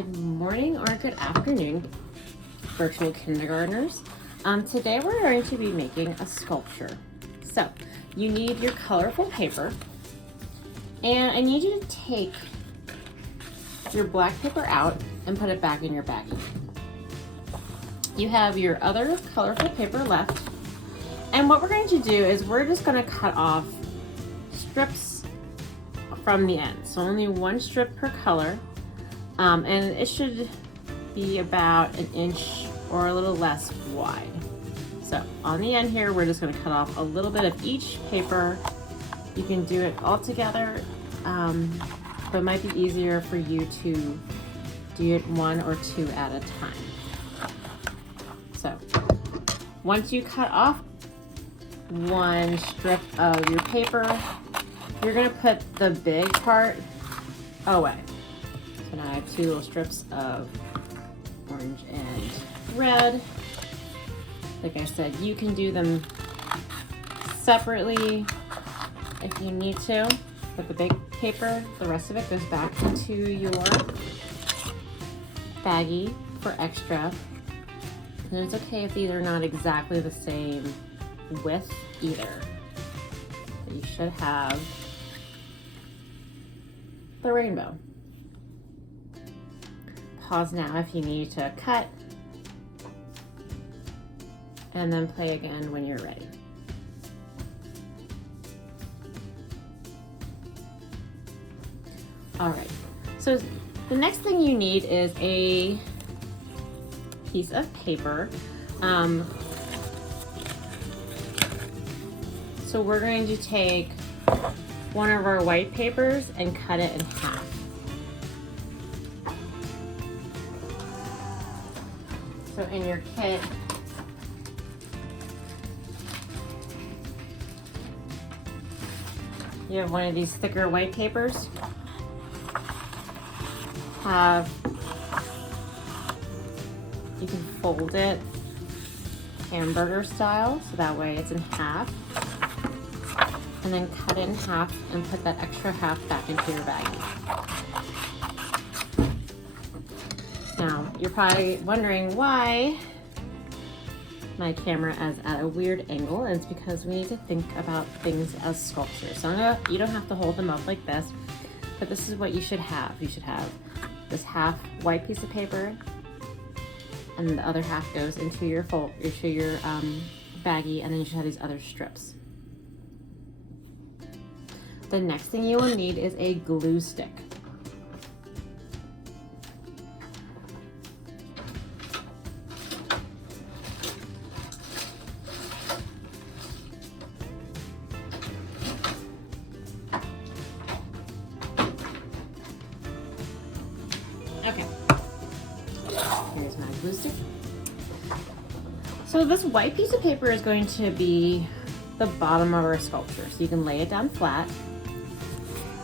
Good morning or good afternoon, virtual kindergartners. Today we're going to be making a sculpture. So you need your colorful paper, and I need you to take your black paper out and put it back in your baggie. You have your other colorful paper left, and what we're going to do is we're just going to cut off strips from the end. So only one strip per color. And it should be about 1 inch or a little less wide. So on the end here, we're just going to cut off a little bit of each paper. You can do it all together, but it might be easier for you to do it 1 or 2 at a time. So once you cut off one strip of your paper, you're going to put the big part away. So now I have 2 little strips of orange and red. Like I said, you can do them separately if you need to. But the big paper, the rest of it goes back into your baggie for extra. And it's okay if these are not exactly the same width either. But you should have the rainbow. Pause now if you need to cut, and then play again when you're ready. All right, so the next thing you need is a piece of paper. So we're going to take one of our white papers and cut it in half. So in your kit, you have one of these thicker white papers. You can fold it hamburger style, so that way it's in half. And then cut it in half and put that extra half back into your baggie. Now, you're probably wondering why my camera is at a weird angle, and it's because we need to think about things as sculptures. So you don't have to hold them up like this, but this is what you should have. You should have this half white piece of paper, and the other half goes into your baggie, and then you should have these other strips. The next thing you will need is a glue stick. Okay, here's my glue stick. So this white piece of paper is going to be the bottom of our sculpture. So you can lay it down flat.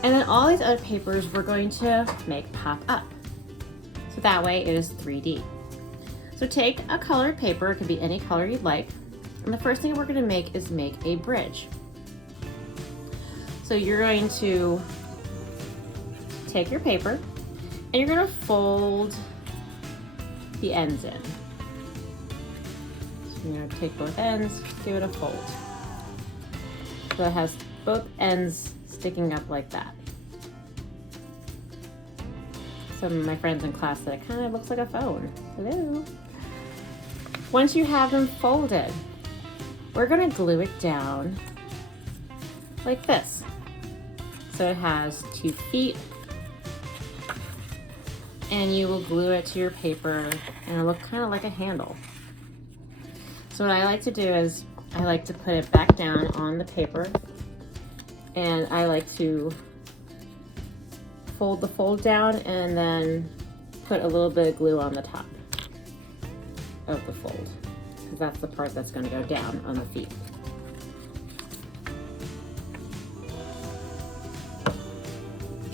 And then all these other papers we're going to make pop up. So that way it is 3D. So take a colored paper, it could be any color you'd like. And the first thing we're gonna make is make a bridge. So you're going to take your paper and you're gonna fold the ends in. So you're gonna take both ends, give it a fold. So it has both ends sticking up like that. Some of my friends in class said it kind of looks like a phone. Hello. Once you have them folded, we're gonna glue it down like this. So it has 2 feet, and you will glue it to your paper, and it'll look kind of like a handle. So what I like to do is I like to put it back down on the paper, and I like to fold the fold down and then put a little bit of glue on the top of the fold, because that's the part that's going to go down on the feet.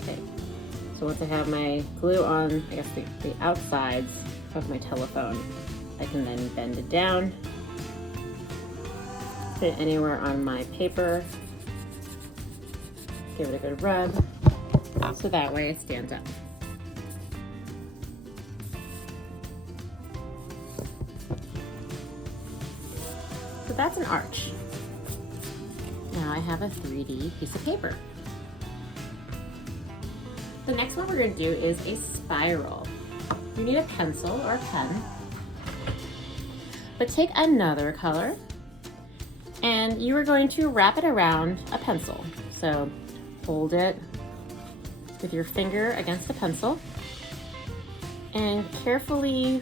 Okay, so once I have my glue on, I guess the outsides of my telephone, I can then bend it down, put it anywhere on my paper, give it a good rub, so that way it stands up. So that's an arch. Now I have a 3D piece of paper. The next one we're going to do is a spiral. You need a pencil or a pen, but take another color and you are going to wrap it around a pencil. So hold it with your finger against the pencil and carefully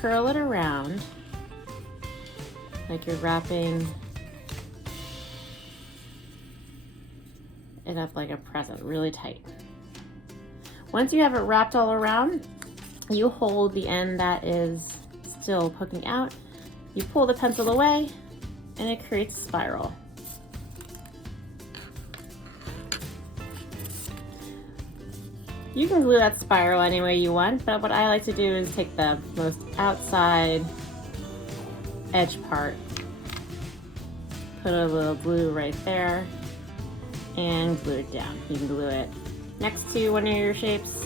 curl it around like you're wrapping it up like a present, really tight. Once you have it wrapped all around, you hold the end that is still poking out, you pull the pencil away, and it creates a spiral. You can glue that spiral any way you want, but what I like to do is take the most outside edge part, put a little glue right there, and glue it down. You can glue it next to one of your shapes.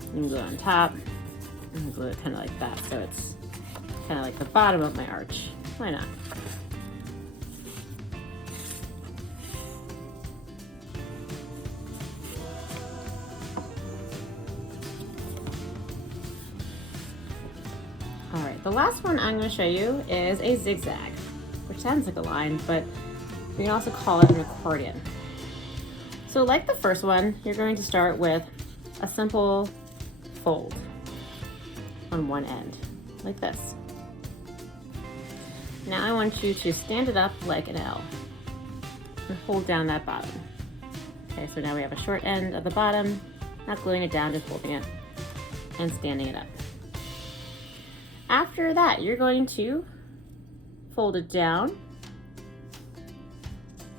You can glue it on top, and glue it kind of like that, so it's kind of like the bottom of my arch. Why not? All right, the last one I'm going to show you is a zigzag, which sounds like a line, but you can also call it an accordion. So like the first one, you're going to start with a simple fold on one end, like this. Now I want you to stand it up like an L and hold down that bottom. Okay, so now we have a short end at the bottom, not gluing it down, just holding it and standing it up. After that, you're going to fold it down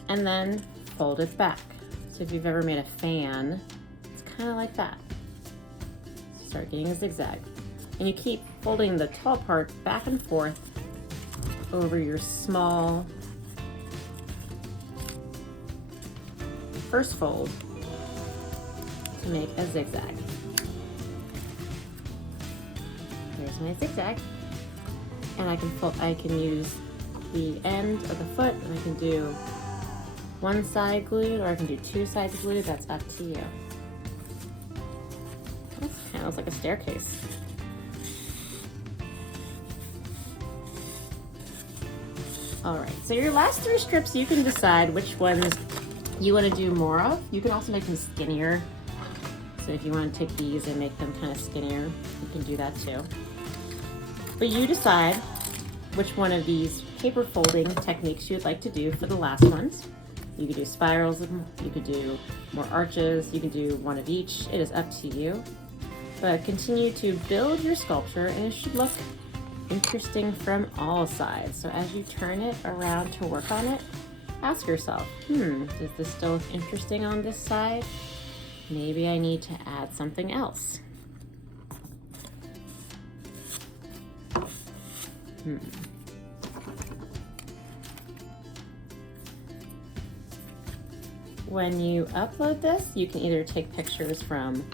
and then fold it back. So if you've ever made a fan, it's kind of like that. Start getting a zigzag. And you keep folding the tall part back and forth over your small first fold to make a zigzag. There's my zigzag. And I can use the end of the foot, and I can do one side glued, or I can do two sides glued. That's up to you. This kind of looks like a staircase. All right, so your last three strips, you can decide which ones you want to do more of. You can also make them skinnier. So if you want to take these and make them kind of skinnier, you can do that too. But you decide which one of these paper folding techniques you'd like to do for the last ones. You could do spirals, you could do more arches, you can do one of each. It is up to you. But continue to build your sculpture, and it should look interesting from all sides. So as you turn it around to work on it, ask yourself, does this still look interesting on this side? Maybe I need to add something else. When you upload this, you can either take pictures from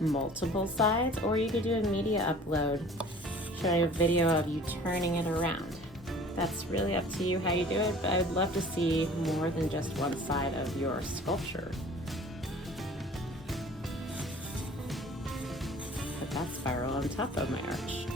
multiple sides, or you could do a media upload showing a video of you turning it around. That's really up to you how you do it, but I would love to see more than just one side of your sculpture. Put that spiral on top of my arch.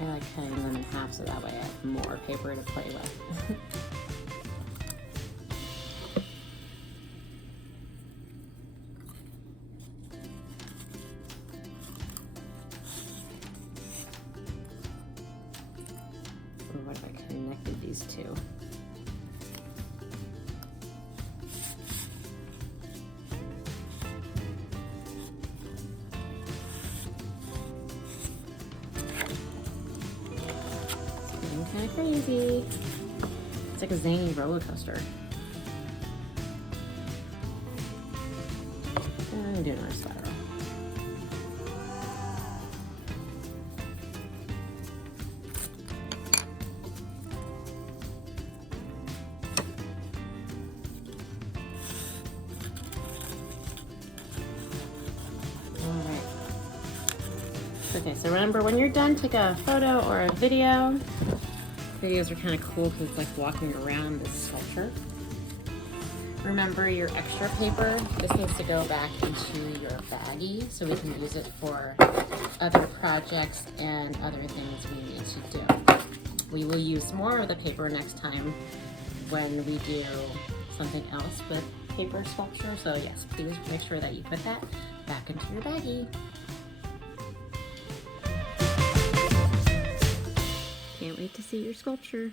I like cutting them in half so that way I have more paper to play with. what if I connected these two? Kind of crazy. It's like a zany roller coaster. And I'm gonna do another spiral. Alright. Okay, so remember when you're done, take a photo or a video. Videos are kind of cool because it's like walking around this sculpture. Remember your extra paper, this needs to go back into your baggie so we can use it for other projects and other things we need to do. We will use more of the paper next time when we do something else with paper sculpture. So yes, please make sure that you put that back into your baggie. Can't wait to see your sculpture.